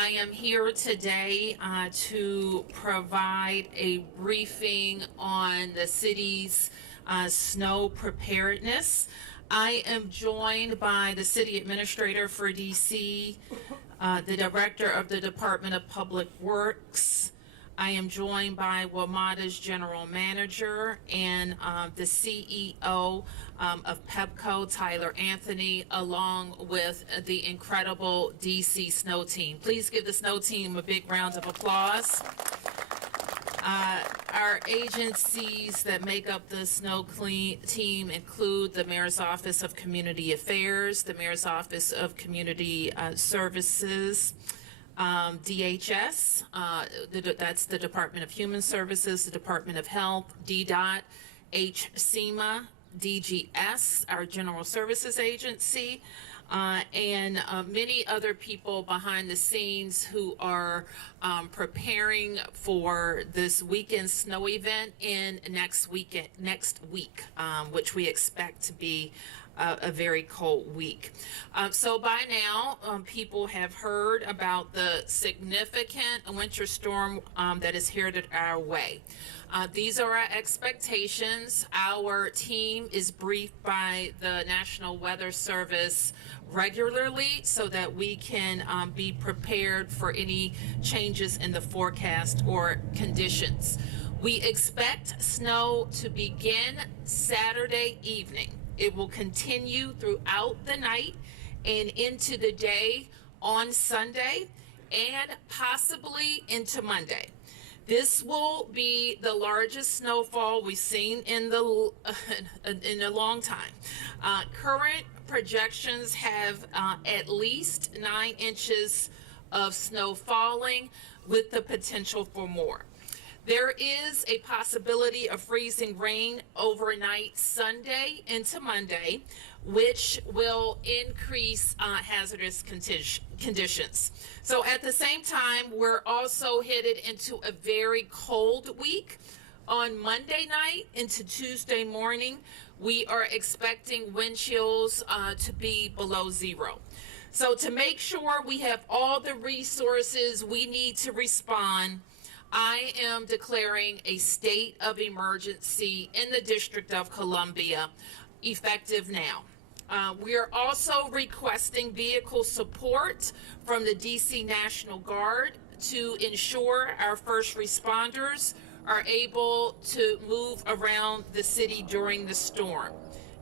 I am here today to provide a briefing on the city's snow preparedness. I am joined by the city administrator for DC, the director of the Department of Public Works. I am joined by WMATA's general manager and the CEO of PEPCO, Tyler Anthony, along with the incredible DC snow team. Please give the snow team a big round of applause. Our agencies that make up the snow team include the Mayor's Office of Community Affairs, the Mayor's Office of Community Services, DHS, that's the Department of Human Services, the Department of Health, DDOT, HCEMA, DGS, our General Services Agency, and many other people behind the scenes who are preparing for this weekend snow event in next week, which we expect to be a very cold week. So by now, people have heard about the significant winter storm that is headed our way. These are our expectations. Our team is briefed by the National Weather Service regularly so that we can be prepared for any changes in the forecast or conditions. We expect snow to begin Saturday evening. It will continue throughout the night and into the day on Sunday and possibly into Monday. This will be the largest snowfall we've seen in a long time. Current projections have at least 9 inches of snow falling with the potential for more. There is a possibility of freezing rain overnight Sunday into Monday, which will increase hazardous conditions. So at the same time, we're also headed into a very cold week. On Monday night into Tuesday morning, we are expecting wind chills to be below zero. So to make sure we have all the resources we need to respond, I am declaring a state of emergency in the District of Columbia, effective now. We are also requesting vehicle support from the DC National Guard to ensure our first responders are able to move around the city during the storm,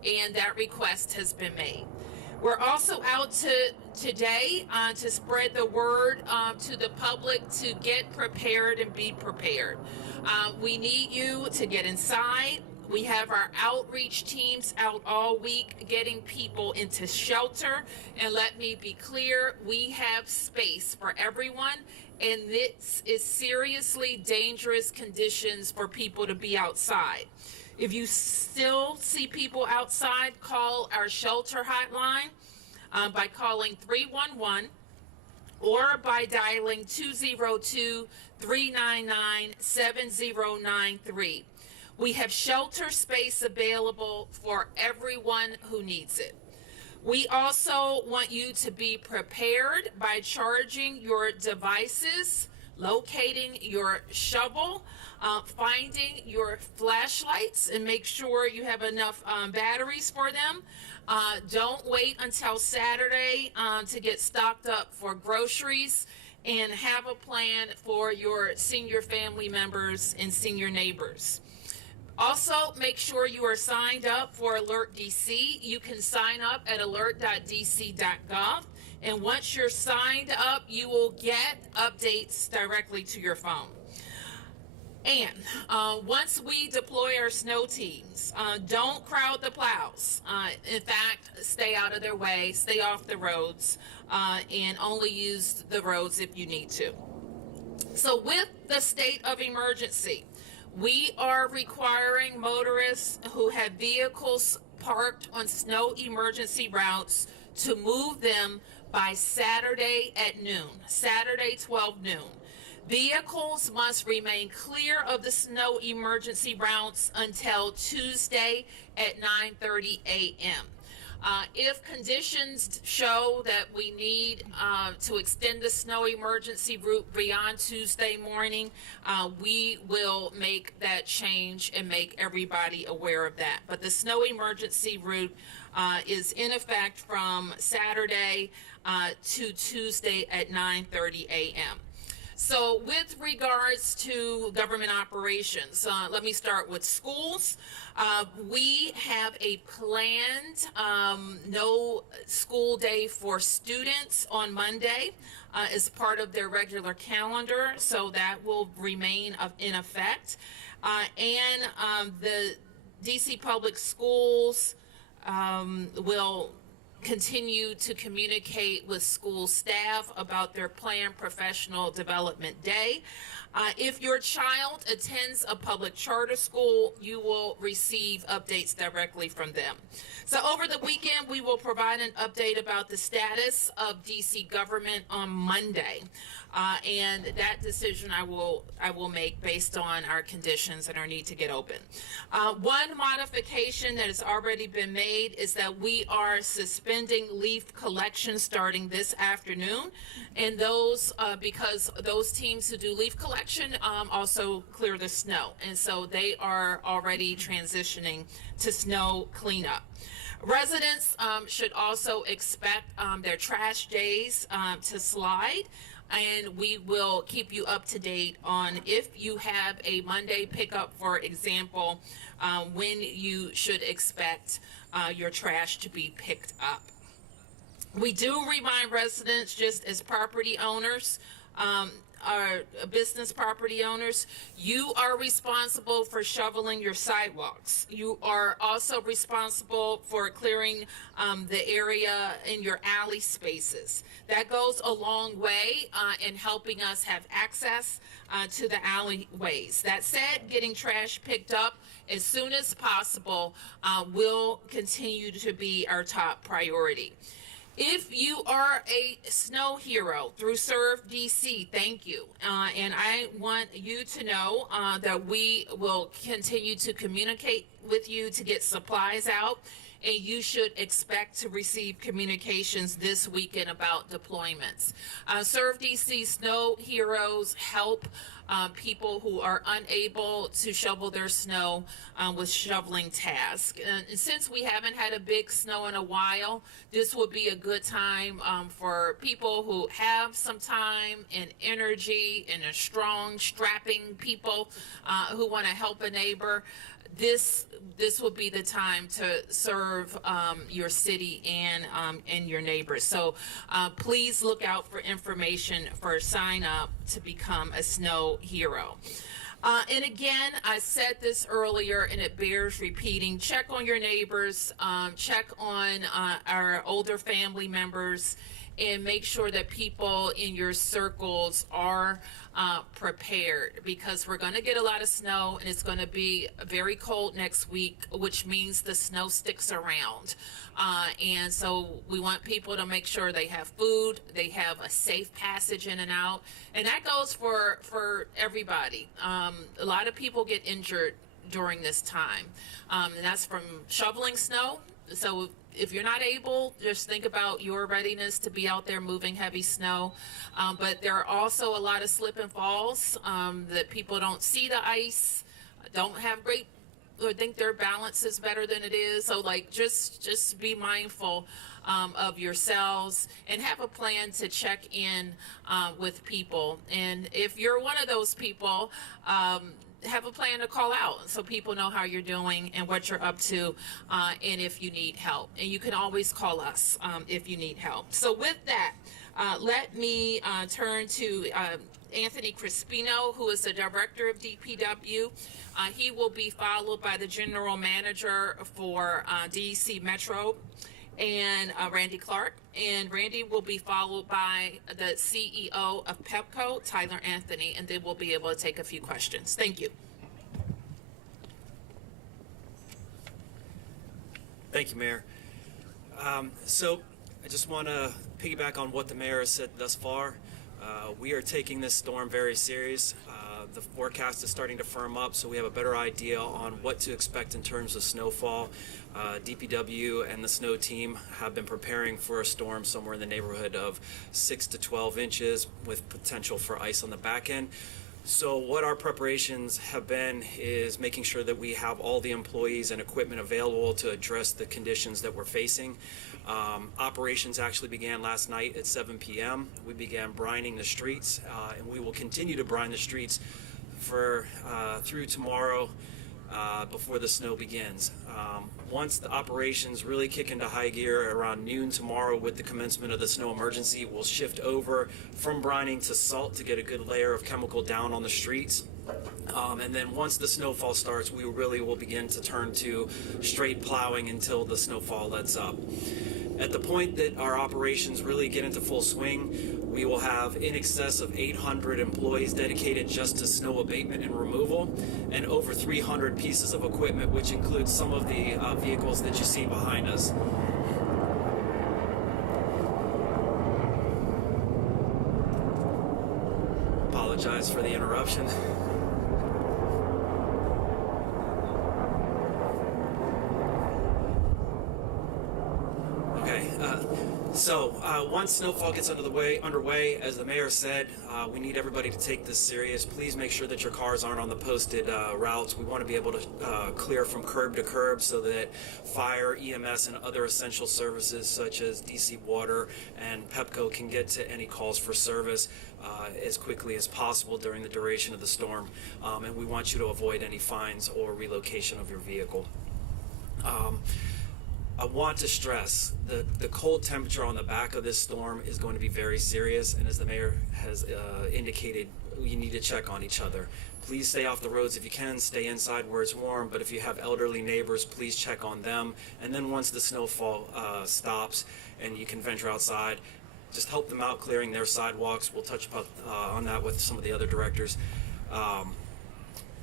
and that request has been made. We're also out today to spread the word to the public to get prepared and be prepared. We need you to get inside. We have our outreach teams out all week getting people into shelter. And let me be clear, we have space for everyone. And this is seriously dangerous conditions for people to be outside. If you still see people outside, call our shelter hotline by calling 311 or by dialing 202-399-7093. We have shelter space available for everyone who needs it. We also want you to be prepared by charging your devices, locating your shovel, finding your flashlights, and make sure you have enough batteries for them. Don't wait until Saturday to get stocked up for groceries, and have a plan for your senior family members and senior neighbors. Also, make sure you are signed up for Alert DC. You can sign up at alert.dc.gov. And once you're signed up, you will get updates directly to your phone. And once we deploy our snow teams, don't crowd the plows. In fact, stay out of their way, stay off the roads, and only use the roads if you need to. So with the state of emergency, we are requiring motorists who have vehicles parked on snow emergency routes to move them by Saturday at noon, Saturday 12 noon. Vehicles must remain clear of the snow emergency routes until Tuesday at 9:30 a.m. If conditions show that we need to extend the snow emergency route beyond Tuesday morning, we will make that change and make everybody aware of that. But the snow emergency route is in effect from Saturday to Tuesday at 9:30 a.m. So with regards to government operations, let me start with schools. We have a planned no school day for students on Monday as part of their regular calendar, so that will remain in effect. And the DC Public Schools will continue to communicate with school staff about their planned professional development day. If your child attends a public charter school, you will receive updates directly from them. So over the weekend, we will provide an update about the status of DC government on Monday. And that decision I will make based on our conditions and our need to get open. One modification that has already been made is that we are suspending leaf collection starting this afternoon, and those because those teams who do leaf collection also clear the snow, and so they are already transitioning to snow cleanup. Residents should also expect their trash days to slide, and we will keep you up to date on if you have a Monday pickup, for example, when you should expect your trash to be picked up. We do remind residents, just as property owners, our business property owners, you are responsible for shoveling your sidewalks. You are also responsible for clearing the area in your alley spaces. That goes a long way in helping us have access to the alleyways. That said, getting trash picked up as soon as possible will continue to be our top priority. If you are a snow hero through Serve DC, thank you. And I want you to know that we will continue to communicate with you to get supplies out, and you should expect to receive communications this weekend about deployments. Serve DC Snow Heroes help people who are unable to shovel their snow with shoveling tasks. And since we haven't had a big snow in a while, this would be a good time for people who have some time and energy and are strong, strapping people who want to help a neighbor. This will be the time to serve your city and your neighbors. So please look out for information for sign up to become a snow hero. And again, I said this earlier and it bears repeating, check on your neighbors, check on our older family members, and make sure that people in your circles are prepared, because we're going to get a lot of snow and it's going to be very cold next week, which means the snow sticks around. And so we want people to make sure they have food, they have a safe passage in and out. And that goes for everybody. A lot of people get injured during this time. And that's from shoveling snow. So if you're not able, just think about your readiness to be out there moving heavy snow. But there are also a lot of slip and falls that people don't see the ice, don't have great, or think their balance is better than it is. So like just be mindful of yourselves and have a plan to check in with people. And if you're one of those people, have a plan to call out so people know how you're doing and what you're up to, and if you need help. And you can always call us if you need help. So with that, let me turn to Anthony Crispino, who is the director of DPW. He will be followed by the general manager for DC Metro, and Randy Clark. And Randy will be followed by the CEO of Pepco, Tyler Anthony, and then we'll be able to take a few questions. Thank you. Thank you, Mayor. So I just want to piggyback on what the mayor has said thus far. We are taking this storm very serious. The forecast is starting to firm up, so we have a better idea on what to expect in terms of snowfall. DPW and the snow team have been preparing for a storm somewhere in the neighborhood of 6 to 12 inches with potential for ice on the back end. So what our preparations have been is making sure that we have all the employees and equipment available to address the conditions that we're facing. Operations actually began last night at 7 p.m. We began brining the streets, and we will continue to brine the streets for through tomorrow before the snow begins. Once the operations really kick into high gear around noon tomorrow with the commencement of the snow emergency, we'll shift over from brining to salt to get a good layer of chemical down on the streets. And then once the snowfall starts, we really will begin to turn to straight plowing until the snowfall lets up. At the point that our operations really get into full swing, we will have in excess of 800 employees dedicated just to snow abatement and removal, and over 300 pieces of equipment, which includes some of the vehicles that you see behind us. Apologize for the interruption. Once snowfall gets underway, as the mayor said, we need everybody to take this serious. Please make sure that your cars aren't on the posted routes. We want to be able to clear from curb to curb so that fire, EMS, and other essential services such as DC Water and Pepco can get to any calls for service as quickly as possible during the duration of the storm. And we want you to avoid any fines or relocation of your vehicle. I want to stress the cold temperature on the back of this storm is going to be very serious, and as the mayor has indicated, you need to check on each other. Please stay off the roads if you can, stay inside where it's warm, but if you have elderly neighbors, please check on them. And then once the snowfall stops and you can venture outside, just help them out clearing their sidewalks. We'll touch on that with some of the other directors.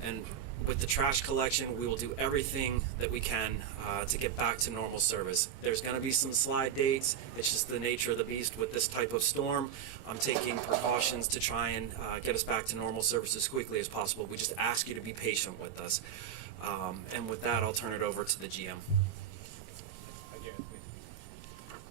And with the trash collection, we will do everything that we can to get back to normal service. There's going to be some slide dates. It's just the nature of the beast with this type of storm. I'm taking precautions to try and get us back to normal service as quickly as possible. We just ask you to be patient with us. And with that, I'll turn it over to the GM.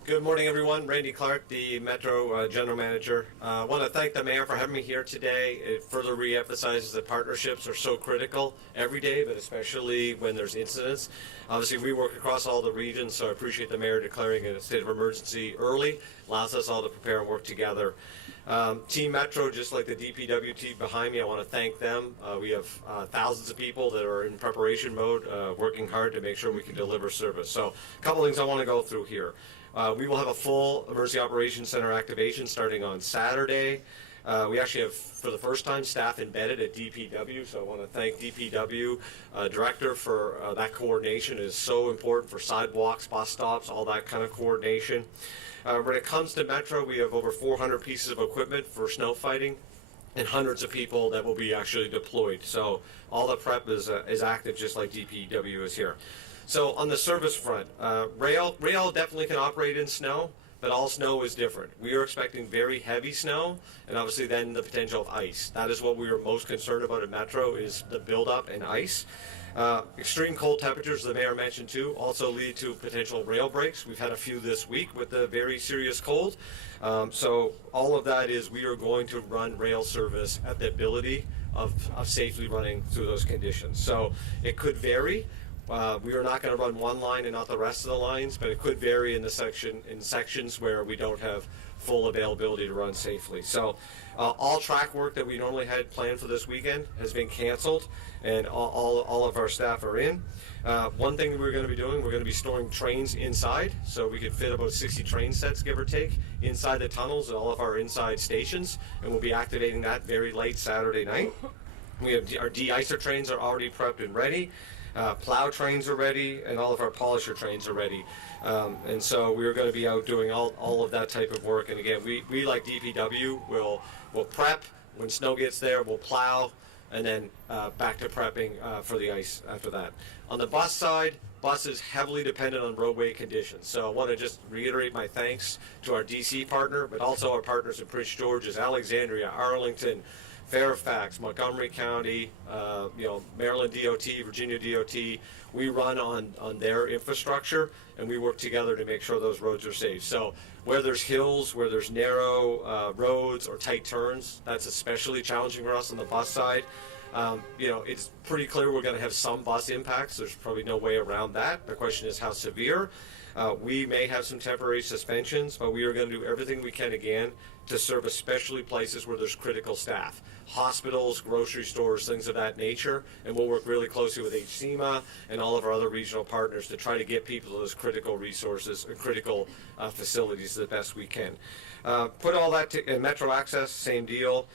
Good morning, everyone. Randy Clark, the Metro General Manager. I want to thank the Mayor for having me here today. It further re-emphasizes that partnerships are so critical every day, but especially when there's incidents. Obviously, we work across all the regions, so I appreciate the Mayor declaring a state of emergency early. Allows us all to prepare and work together. Team Metro, just like the DPW team behind me, I want to thank them. We have thousands of people that are in preparation mode, working hard to make sure we can deliver service. So a couple things I want to go through here. We will have a full Emergency Operations Center activation starting on Saturday. We actually have, for the first time, staff embedded at DPW, so I want to thank DPW Director for that coordination. It is so important for sidewalks, bus stops, all that kind of coordination. When it comes to Metro, we have over 400 pieces of equipment for snow fighting and hundreds of people that will be actually deployed. So all the prep is active, just like DPW is here. So on the service front, rail definitely can operate in snow, but all snow is different. We are expecting very heavy snow, and obviously then the potential of ice. That is what we are most concerned about at Metro, is the buildup in ice. Extreme cold temperatures, the mayor mentioned too, also lead to potential rail breaks. We've had a few this week with the very serious cold. So all of that is, we are going to run rail service at the ability of safely running through those conditions. So it could vary. We are not going to run one line and not the rest of the lines, but it could vary in sections where we don't have full availability to run safely. So all track work that we normally had planned for this weekend has been canceled, and all of our staff are in. One thing that we're going to be doing, we're going to be storing trains inside, so we could fit about 60 train sets, give or take, inside the tunnels and all of our inside stations, and we'll be activating that very late Saturday night. We have our de-icer trains are already prepped and ready. Plow trains are ready, and all of our polisher trains are ready. And so we're going to be out doing all of that type of work. And again, we like DPW, will prep. When snow gets there, we'll plow, and then back to prepping for the ice after that. On the bus side, bus is heavily dependent on roadway conditions. So I want to just reiterate my thanks to our DC partner, but also our partners in Prince George's, Alexandria, Arlington, Fairfax, Montgomery County, Maryland DOT, Virginia DOT, we run on their infrastructure, and we work together to make sure those roads are safe. So where there's hills, where there's narrow roads or tight turns, that's especially challenging for us on the bus side. It's pretty clear we're going to have some bus impacts. There's probably no way around that. The question is how severe. We may have some temporary suspensions, but we are going to do everything we can again to serve especially places where there's critical staff. Hospitals, grocery stores, things of that nature, and we'll work really closely with HCMA and all of our other regional partners to try to get people to those critical resources and critical facilities the best we can. Put all that in Metro Access, same deal.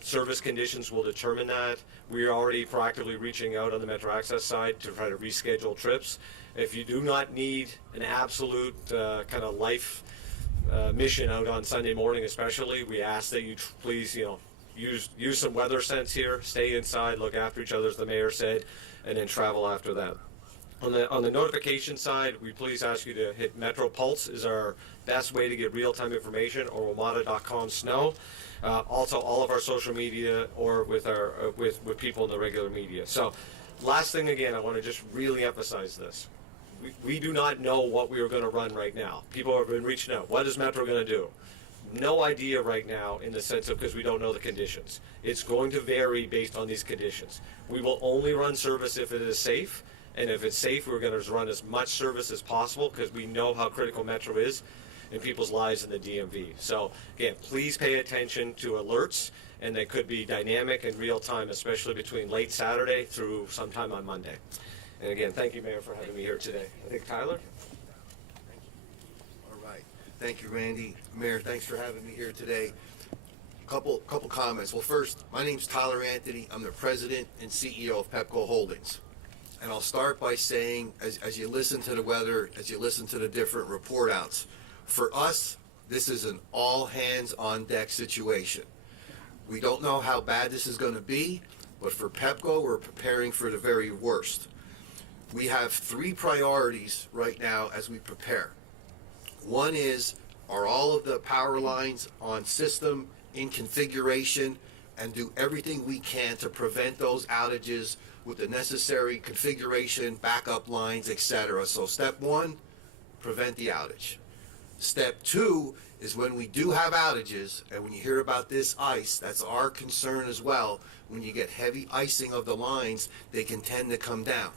Service conditions will determine that. We are already proactively reaching out on the Metro Access side to try to reschedule trips. If you do not need an absolute kind of life mission out on Sunday morning especially, we ask that you please, use some weather sense here, stay inside, look after each other, as the mayor said, and then travel after that. On the notification side, we please ask you to hit Metro Pulse is our best way to get real-time information, or WMATA.com/snow. Also, all of our social media or with people in the regular media. So, last thing again, I want to just really emphasize this. We do not know what we are going to run right now. People have been reaching out. What is Metro going to do? No idea right now, in the sense of, because we don't know the conditions. It's going to vary based on these conditions. We will only run service if it is safe, and if it's safe, we're going to run as much service as possible because we know how critical Metro is in people's lives in the DMV. So again, please pay attention to alerts, and they could be dynamic and real time, especially between late Saturday through sometime on Monday. And again, thank you, Mayor, for having me here today. I think Tyler? All right. Thank you, Randy. Mayor, thanks for having me here today. Couple comments. Well, first, my name's Tyler Anthony. I'm the president and CEO of Pepco Holdings. And I'll start by saying, as you listen to the weather, as you listen to the different report outs, for us, this is an all hands on deck situation. We don't know how bad this is going to be, but for Pepco, we're preparing for the very worst. We have 3 priorities right now as we prepare. One is, are all of the power lines on system in configuration, and do everything we can to prevent those outages with the necessary configuration, backup lines, etc. So step 1, prevent the outage. Step 2 is when we do have outages, and when you hear about this ice, that's our concern as well. When you get heavy icing of the lines, they can tend to come down.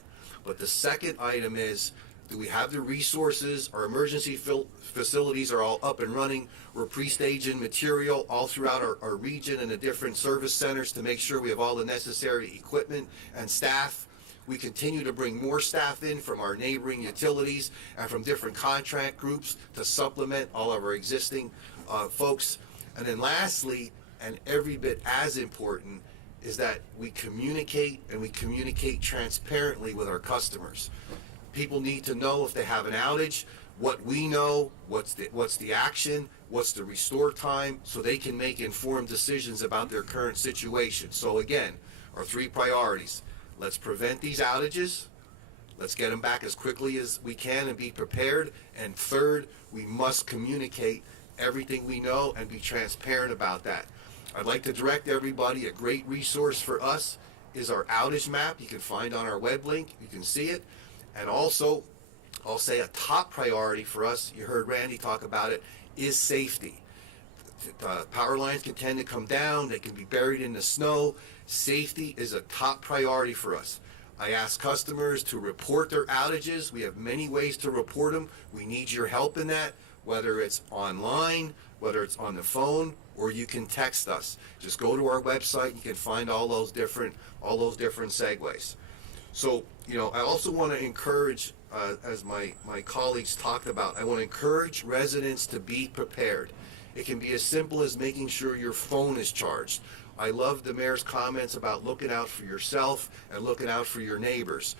But the second item is, do we have the resources? Our emergency facilities are all up and running. We're pre-staging material all throughout our region and the different service centers to make sure we have all the necessary equipment and staff. We continue to bring more staff in from our neighboring utilities and from different contract groups to supplement all of our existing folks. And then lastly, and every bit as important, is that we communicate, and we communicate transparently with our customers. People need to know if they have an outage, what we know, what's the action, what's the restore time, so they can make informed decisions about their current situation. So again, our 3 priorities. Let's prevent these outages. Let's get them back as quickly as we can and be prepared. And third, we must communicate everything we know and be transparent about that. I'd like to direct everybody, a great resource for us is our outage map. You can find on our web link. You can see it. And also, I'll say a top priority for us, you heard Randy talk about it, is safety. Power lines can tend to come down. They can be buried in the snow. Safety is a top priority for us. I ask customers to report their outages. We have many ways to report them. We need your help in that, whether it's online, whether it's on the phone, or you can text us. Just go to our website. You can find all those different segues. So, I also want to encourage, as my colleagues talked about, I want to encourage residents to be prepared. It can be as simple as making sure your phone is charged. I love the mayor's comments about looking out for yourself and looking out for your neighbors.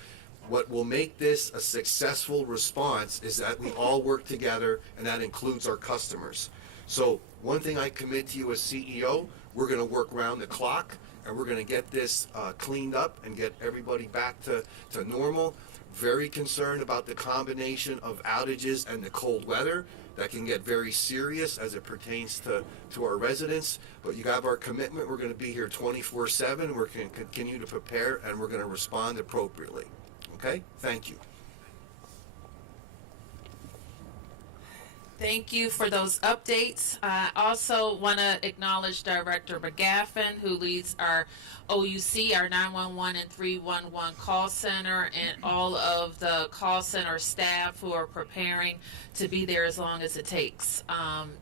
What will make this a successful response is that we all work together, and that includes our customers. So one thing I commit to you as CEO, we're going to work round the clock, and we're going to get this cleaned up and get everybody back to normal. Very concerned about the combination of outages and the cold weather. that can get very serious as it pertains to our residents. But you have our commitment. We're going to be here 24/7. We're going to continue to prepare, and we're going to respond appropriately. Okay? Thank you. Thank you for those updates. I also want to acknowledge Director McGaffin, who leads our OUC, our 911 and 311 call center, and all of the call center staff who are preparing to be there as long as it takes.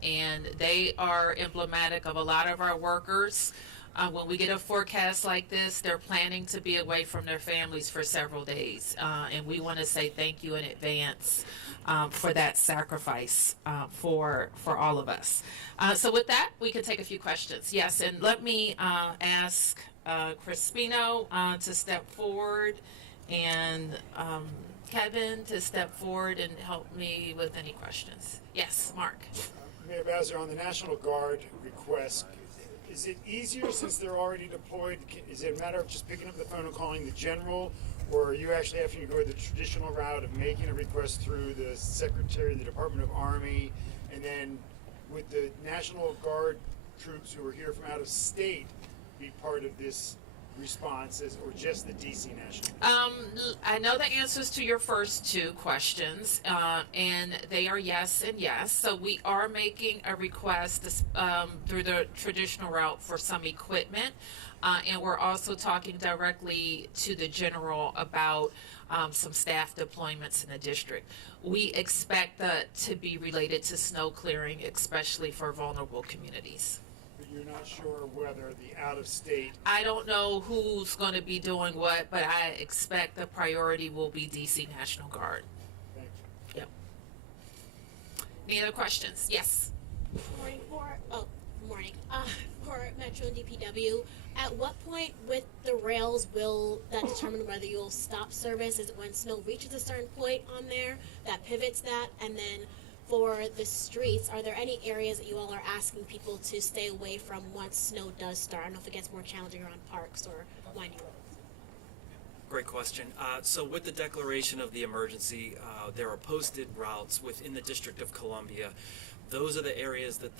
And they are emblematic of a lot of our workers. When we get a forecast like this, they're planning to be away from their families for several days. And we want to say thank you in advance for that sacrifice for all of us. So with that, we can take a few questions. Yes, and let me ask Crispino to step forward, and Kevin to step forward and help me with any questions. Yes, Mark. Mayor Bowser, on the National Guard request, is it easier since they're already deployed? Is it a matter of just picking up the phone and calling the general, or are you actually having to go the traditional route of making a request through the Secretary of the Department of Army, and then would the National Guard troops who are here from out of state be part of this response, or just the DC National? I know the answers to your first two questions, and they are yes and yes. So we are making a request through the traditional route for some equipment, and we're also talking directly to the general about some staff deployments in the district. We expect that to be related to snow clearing, especially for vulnerable communities. But you're not sure whether the out-of-state... I don't know who's going to be doing what, but I expect the priority will be DC National Guard. Thank you. Yep. Any other questions? Yes. Morning morning. For Metro and DPW, at what point with the rails will that determine whether you'll stop service? Is it when snow reaches a certain point on there that pivots that? And then for the streets, are there any areas that you all are asking people to stay away from once snow does start? I don't know if it gets more challenging around parks or winding roads. Great question. So with the declaration of the emergency, there are posted routes within the District of Columbia. Those are the areas that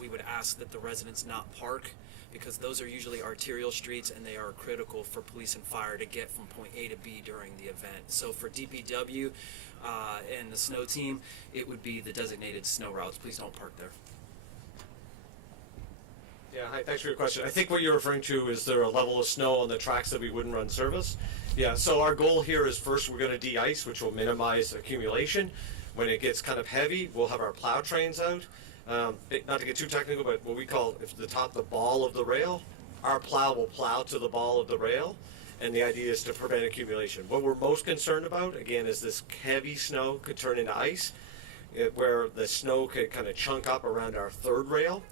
we would ask that the residents not park, because those are usually arterial streets and they are critical for police and fire to get from point A to B during the event. So for DPW and the snow team, it would be the designated snow routes. Please don't park there. Yeah, hi, thanks for your question. I think what you're referring to is there a level of snow on the tracks that we wouldn't run service? Yeah, so our goal here is first we're going to de-ice, which will minimize accumulation. When it gets kind of heavy, we'll have our plow trains out. Not to get too technical, but what we call if the top, the ball of the rail, our plow will plow to the ball of the rail, and the idea is to prevent accumulation. What we're most concerned about, again, is this heavy snow could turn into ice, where the snow could kind of chunk up around our third rail.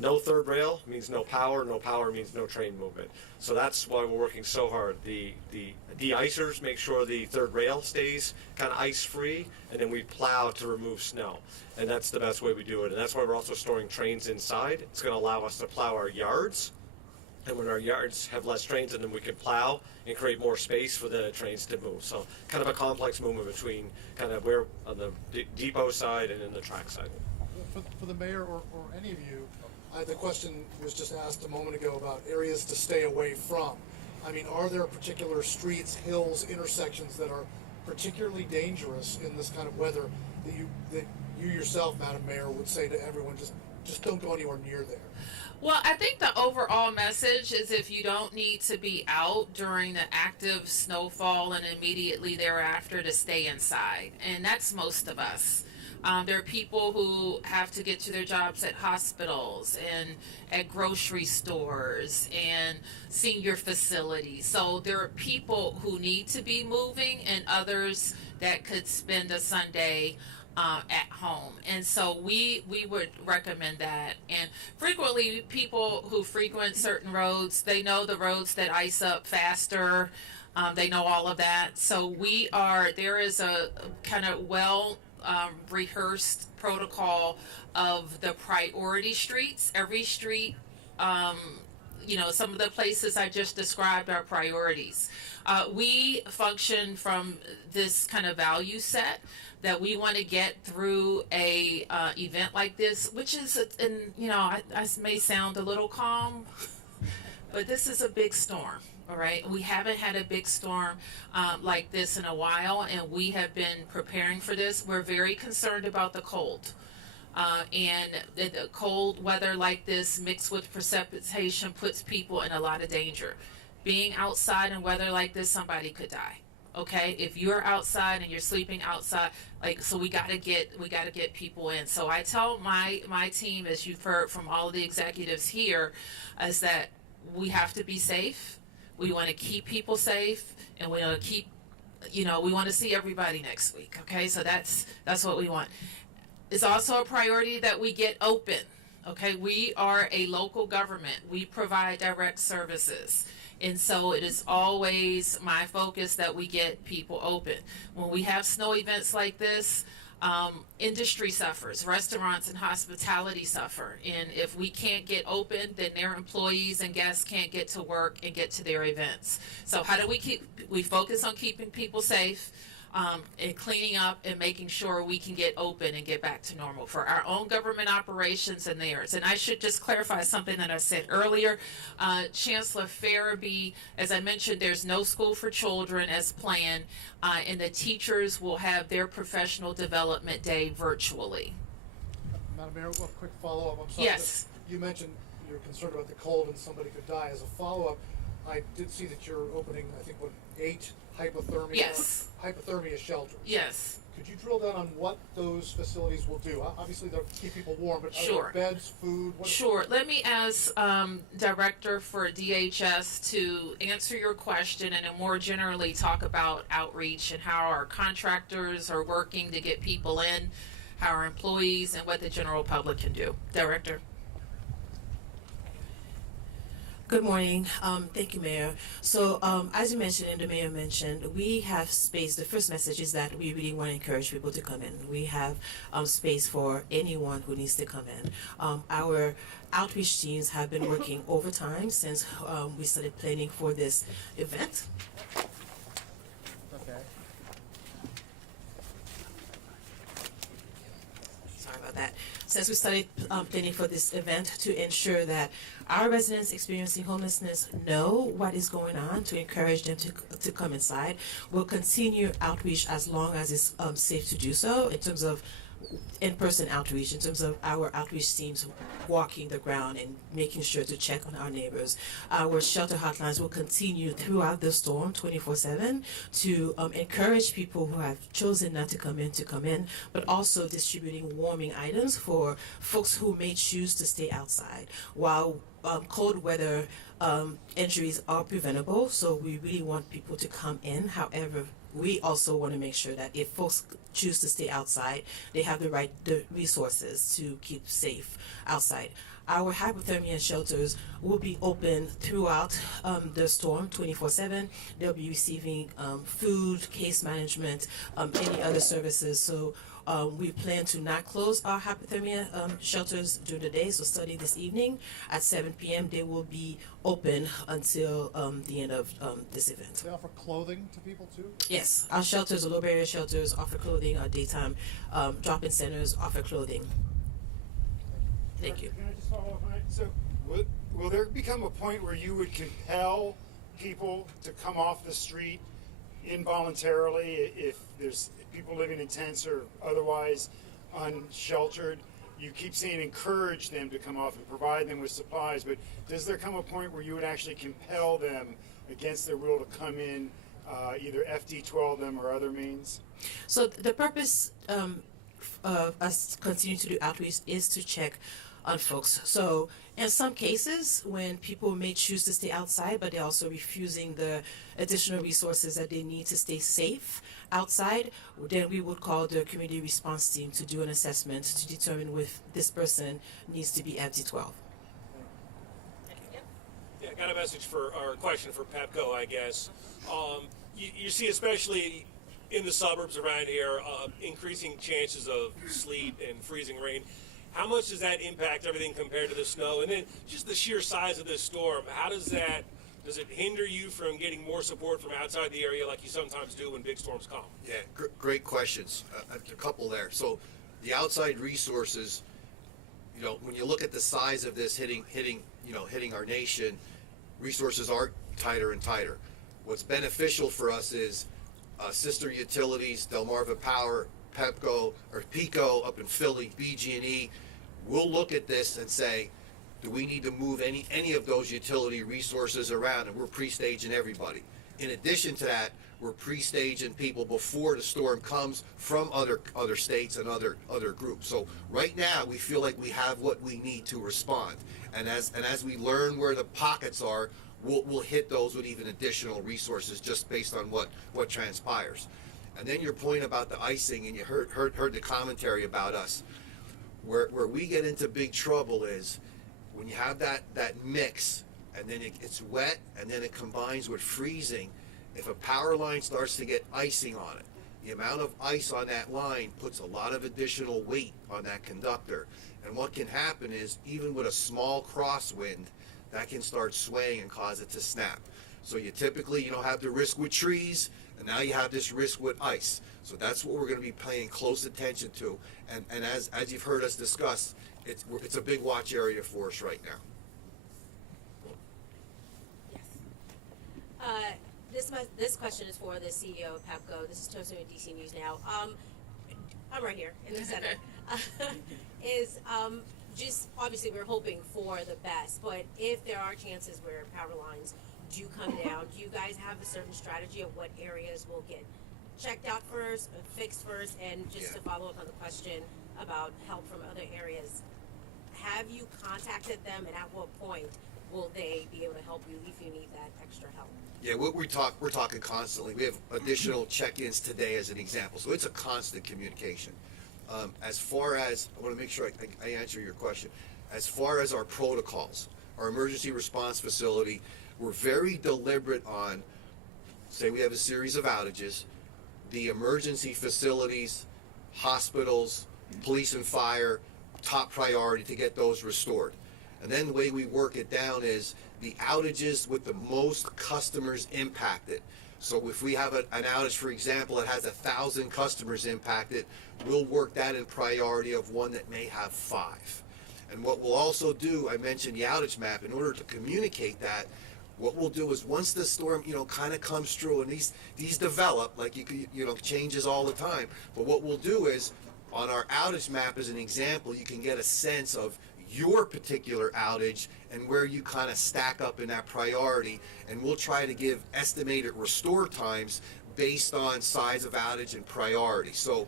No third rail means no power means no train movement. So that's why we're working so hard. The de-icers make sure the third rail stays kind of ice-free, and then we plow to remove snow. And that's the best way we do it. And that's why we're also storing trains inside. It's going to allow us to plow our yards. And when our yards have less trains, and then we can plow and create more space for the trains to move. So kind of a complex movement between kind of where on the depot side and in the track side. For the mayor or any of you, the question was just asked a moment ago about areas to stay away from. I mean, are there particular streets, hills, intersections that are particularly dangerous in this kind of weather that you yourself, Madam Mayor, would say to everyone, just don't go anywhere near there? Well, I think the overall message is if you don't need to be out during the active snowfall and immediately thereafter, to stay inside. And that's most of us. There are people who have to get to their jobs at hospitals and at grocery stores and senior facilities. So there are people who need to be moving and others that could spend a Sunday at home. And so we would recommend that. And frequently people who frequent certain roads, they know the roads that ice up faster. They know all of that. So there is a kind of rehearsed protocol of the priority streets. Every street, some of the places I just described are priorities. We function from this kind of value set that we want to get through a event like this, which is, and I may sound a little calm, but this is a big storm. All right, we haven't had a big storm like this in a while, and we have been preparing for this. We're very concerned about the cold. And the cold weather like this mixed with precipitation puts people in a lot of danger. Being outside in weather like this, somebody could die. Okay, if you're outside and you're sleeping outside, so we gotta get people in. So I tell my team, as you've heard from all of the executives here, is that we have to be safe. We want to keep people safe, and we want to keep, we want to see everybody next week. Okay, so that's what we want. It's also a priority that we get open. Okay, we are a local government. We provide direct services. And so it is always my focus that we get people open. When we have snow events like this, industry suffers, restaurants and hospitality suffer. And if we can't get open, then their employees and guests can't get to work and get to their events. So how do we focus on keeping people safe, and cleaning up and making sure we can get open and get back to normal for our own government operations and theirs. And I should just clarify something that I said earlier. Chancellor Farabee, as I mentioned, there's no school for children as planned, and the teachers will have their professional development day virtually. Madam Mayor, one quick follow-up. I'm sorry. Yes. You mentioned you're concerned about the cold and somebody could die. As a follow-up, I did see that you're opening, I think, 8 hypothermia shelters. Yes. Could you drill down on what those facilities will do? Obviously, they'll keep people warm, but Sure. are there beds, food? Sure. Let me ask Director for DHS to answer your question and then more generally talk about outreach and how our contractors are working to get people in, how our employees, and what the general public can do. Director. Good morning. Thank you, Mayor. So, as you mentioned and the Mayor mentioned, we have space. The first message is that we really want to encourage people to come in. We have space for anyone who needs to come in. Our outreach teams have been working overtime since we started planning for this event. Okay. Sorry about that. Since we started planning for this event to ensure that our residents experiencing homelessness know what is going on, to encourage them to come inside. We'll continue outreach as long as it's safe to do so in terms of in-person outreach, in terms of our outreach teams walking the ground and making sure to check on our neighbors. Our shelter hotlines will continue throughout the storm 24/7 to encourage people who have chosen not to come in, but also distributing warming items for folks who may choose to stay outside. While cold weather injuries are preventable, so we really want people to come in. However, we also want to make sure that if folks choose to stay outside, they have the resources to keep safe outside. Our hypothermia shelters will be open throughout the storm 24/7. They'll be receiving food, case management, any other services. So we plan to not close our hypothermia shelters during the day. So starting this evening at 7 p.m., they will be open until the end of this event. They offer clothing to people too? Yes, our shelters, low barrier shelters, offer clothing. Our daytime drop-in centers offer clothing. Thank you. Can I just follow up on it? So, will there become a point where you would compel people to come off the street involuntarily if there's people living in tents or otherwise unsheltered? You keep saying encourage them to come off and provide them with supplies, but does there come a point where you would actually compel them against their will to come in, either FD12 them or other means? So the purpose of us continuing to do outreach is to check on folks. So in some cases, when people may choose to stay outside, but they're also refusing the additional resources that they need to stay safe outside, then we would call the community response team to do an assessment to determine if this person needs to be FD12. Yeah, I got a message or a question for Pepco, I guess. You see, especially in the suburbs around here, increasing chances of sleet and freezing rain. How much does that impact everything compared to the snow? And then just the sheer size of this storm, how does that Does it hinder you from getting more support from outside the area like you sometimes do when big storms come? Yeah, great questions. A couple there. So the outside resources, when you look at the size of this hitting our nation, resources are tighter and tighter. What's beneficial for us is sister utilities, Delmarva Power, Pepco, or PECO up in Philly, BG&E. We'll look at this and say, do we need to move any of those utility resources around? And we're pre-staging everybody. In addition to that, we're pre-staging people before the storm comes from other states and other groups. So right now, we feel like we have what we need to respond. And as we learn where the pockets are, we'll hit those with even additional resources just based on what transpires. And then your point about the icing, and you heard the commentary about us. Where we get into big trouble is when you have that mix, and then it's wet, and then it combines with freezing. If a power line starts to get icing on it, the amount of ice on that line puts a lot of additional weight on that conductor. And what can happen is, even with a small crosswind, that can start swaying and cause it to snap. So you typically, have the risk with trees, and now you have this risk with ice. So that's what we're going to be paying close attention to. And as you've heard us discuss, it's a big watch area for us right now. This question is for the CEO of PEPCO. This is Tosin with DC News Now. I'm right here in the center. Just obviously we're hoping for the best, but if there are chances where power lines do come down, do you guys have a certain strategy of what areas will get checked out first, fixed first? And just to follow up on the question about help from other areas, have you contacted them, and at what point will they be able to help you if you need that extra help? Yeah, we're talking constantly. We have additional check-ins today as an example, so it's a constant communication. As far as, I want to make sure I answer your question. As far as our protocols, our emergency response facility, we're very deliberate on, say we have a series of outages, the emergency facilities, hospitals, police and fire, top priority to get those restored. And then the way we work it down is the outages with the most customers impacted. So if we have an outage, for example, that has 1,000 customers impacted, we'll work that in priority of one that may have 5. And what we'll also do, I mentioned the outage map, in order to communicate that, what we'll do is once the storm, kind of comes through, and these develop, like changes all the time. But what we'll do is, on our outage map as an example, you can get a sense of your particular outage and where you kind of stack up in that priority, and we'll try to give estimated restore times based on size of outage and priority. So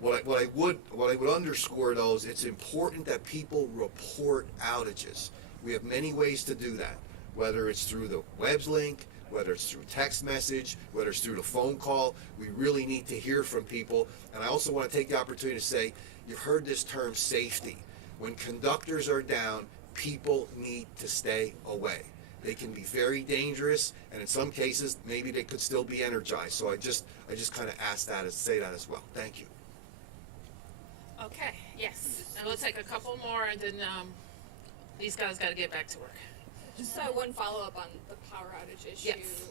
what I would underscore though is it's important that people report outages. We have many ways to do that, whether it's through the webs link, whether it's through text message, whether it's through the phone call. We really need to hear from people. And I also want to take the opportunity to say, you've heard this term safety. When conductors are down, people need to stay away. They can be very dangerous, and in some cases, maybe they could still be energized. So I just kind of say that as well. Thank you. Okay, yes. And we'll take a couple more, and then these guys got to get back to work. Just one follow-up on the power outage issue. Yes.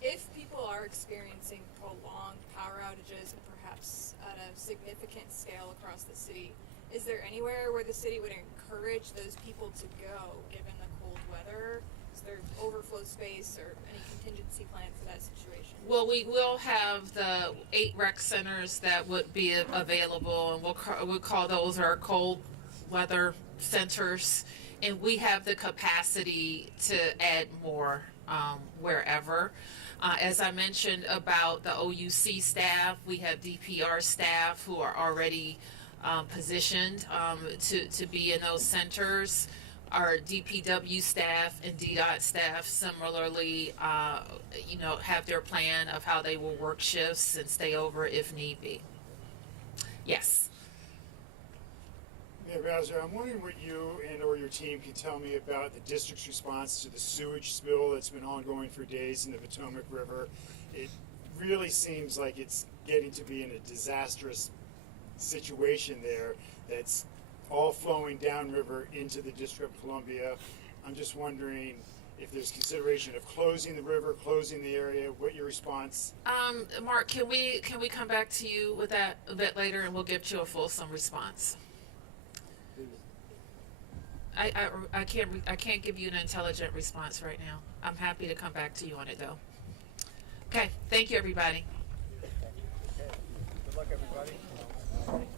If people are experiencing prolonged power outages and perhaps at a significant scale across the city, is there anywhere where the city would encourage those people to go, given the cold weather? Is there overflow space or any contingency plan for that situation? Well, we will have the 8 rec centers that would be available, and we'll call those our cold weather centers. And we have the capacity to add more wherever. As I mentioned about the OUC staff, we have DPR staff who are already positioned to be in those centers. Our DPW staff and DDOT staff similarly, have their plan of how they will work shifts and stay over if need be. Yes. Mayor Bowser, I'm wondering what you and or your team can tell me about the district's response to the sewage spill that's been ongoing for days in the Potomac River. It really seems like it's getting to be in a disastrous situation there that's all flowing downriver into the District of Columbia. I'm just wondering if there's consideration of closing the river, closing the area, what your response? Mark, can we come back to you with that a bit later, and we'll get you a fulsome response? I can't give you an intelligent response right now. I'm happy to come back to you on it though. Okay, thank you everybody. Good luck, everybody.